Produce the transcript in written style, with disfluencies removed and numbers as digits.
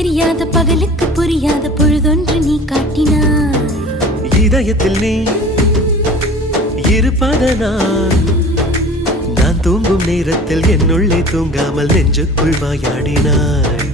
தெரியாத பகலுக்கு புரியாத பொழுதொன்று நீ காட்டினாய். இதயத்தில் நீ இருப்பதனால் நான் தூங்கும் நேரத்தில் என்னுள்ளே தூங்காமல் நெஞ்சுக்குள் வாயாடினாய்.